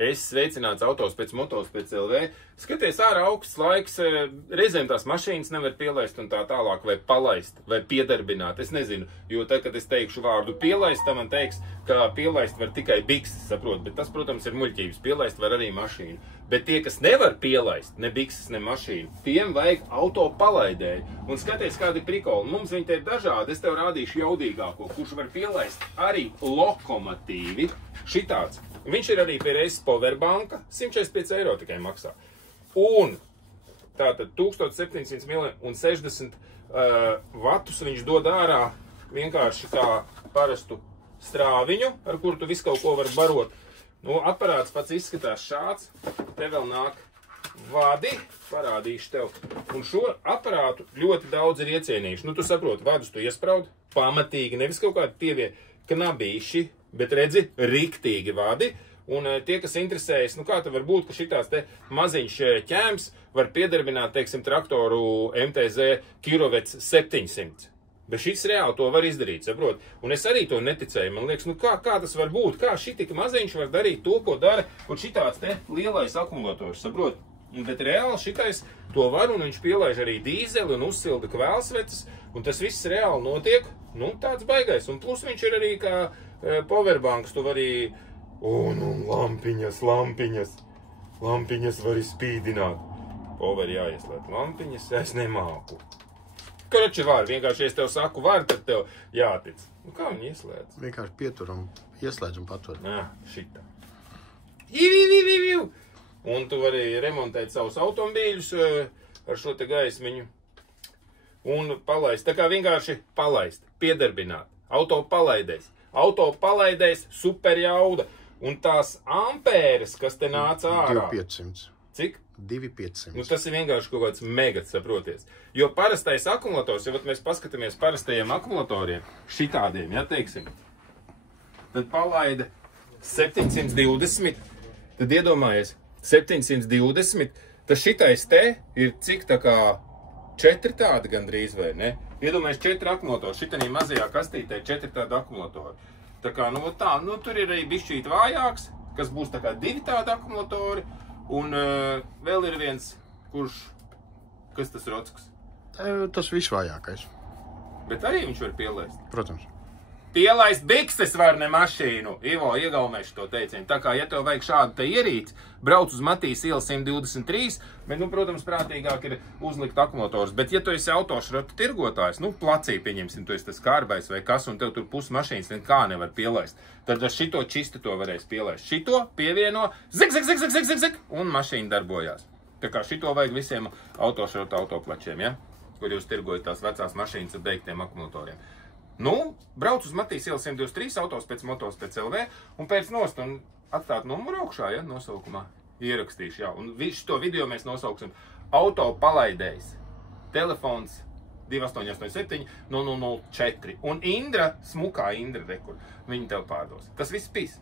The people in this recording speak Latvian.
Es sveicināts autos pēc motos pēc LV. Skaties, ārā augsts laiks, reizēm tās mašīnas nevar pielaist un tā tālāk, vai palaist, vai piedarbināt. Es nezinu, jo tad, kad es teikšu vārdu pielaist, tad man teiks, ka pielaist var tikai bikses, saprot, bet tas, protams, ir muļķības. Pielaist var arī mašīnu. Bet tie, kas nevar pielaist, ne bikses, ne mašīnu, tiem vajag auto palaidēju. Un skaties, kādi prikoli. Mums viņi te ir dažādi. Es tev rādīšu jaudīgāko, kurš var pielaist arī lokomotīvi. Šitāds. Viņš ir arī pie reizes powerbanka, 145 eiro tikai maksā. Un tātad 1700 mili un 60 vatus viņš dod ārā vienkārši kā parastu strāviņu, ar kuru tu visu kaut ko var barot. Nu, aparāts pats izskatās šāds. Te vēl nāk vadi, parādīšu tev. Un šo aparātu ļoti daudz ir iecienījuši. Nu, tu saproti, vadus tu iespraud pamatīgi, nevis kaut kādi tievie knabīši, bet redzi, riktīgi vadi. Un tie, kas interesējas, nu kā te var būt, ka šitās te maziņš ķēms var piedarbināt, teiksim, traktoru MTZ Kirovets 700. Bet šis reāli to var izdarīt, saprot? Un es arī to neticēju. Man liekas, nu kā tas var būt? Kā šitika maziņš var darīt to, ko dara, un šitāds te lielais akumulators, saprot? Bet reāli šitais to var, un viņš pielaiž arī dīzeli un uzsilda kvēlsveces, un tas viss reāli notiek, nu, tāds baigais. Un plus viņš ir arī kā powerbanks, tu vari, un lampiņas var izspīdināt. Power jāieslēgt lampiņas, es nemāku. Karači var, vienkārši, ja es tev saku var, tad tev jātic. Nu, kā viņi ieslēdz? Vienkārši pietur un ieslēdz un patur. Jā, šitā. Un tu vari remontēt savus automobīļus ar šo te gaismiņu. Un palaist. Tā kā vienkārši palaist, piedarbināt. Auto palaidēs, super jauda. Un tās ampēres, kas te nāca ārā. 2500. Cik? 2500. Nu, tas ir vienkārši kaut kāds megats, saproties. Jo parastais akumulators, ja mēs paskatāmies parastajiem akumulatoriem, šitādiem, ja teiksim, tad palaida 720, tad iedomājies, 720, tad šitais te ir cik tā kā 4 tādi gandrīz vai ne? Iedomājies 4 akumulatori, šitanī mazajā kastītē 4 tādi akumulatori. Tā kā, nu tā, nu tur ir arī bišķīt vājāks, kas būs tā kā 2 tādi akumulatori. Un vēl ir viens, kas tas Rotskas? Tas visvājākais. Bet arī viņš var pielaist. Protams. Pielaist bikses var, ne mašīnu. Ivo, iegaumēšu to teicienu. Tā kā, ja tev vajag šādu te ierīci, brauc uz Matīs iela 123, bet, nu, protams, prātīgāk ir uzlikt akumulators. Bet, ja tu esi autošrota tirgotājs, nu, placī, pieņemsim, tu esi tas kārbais vai kas, un tev tur pus mašīnas nekā nevar pielaist, tad ar šito čisti to varēs pielaist. Šito pievieno, zik, un mašīna darbojās. Tā kā šito vajag visiem autošrota autoplačiem, ja? Kur jūs tirgojat tās vecās mašīnas ar beigtiem akumulatoriem. Nu, brauc uz Matīs iela 123, autos pēc motos pēc LV, un pēc nost, un atstāt numuru augšā, ja, nosaukumā, ierakstīšu, jā. Un šo video mēs nosauksim auto palaidējs. Telefons 2887 004. Un Indra, smukā Indra rekur, viņi tev pārdos. Tas viss pīs.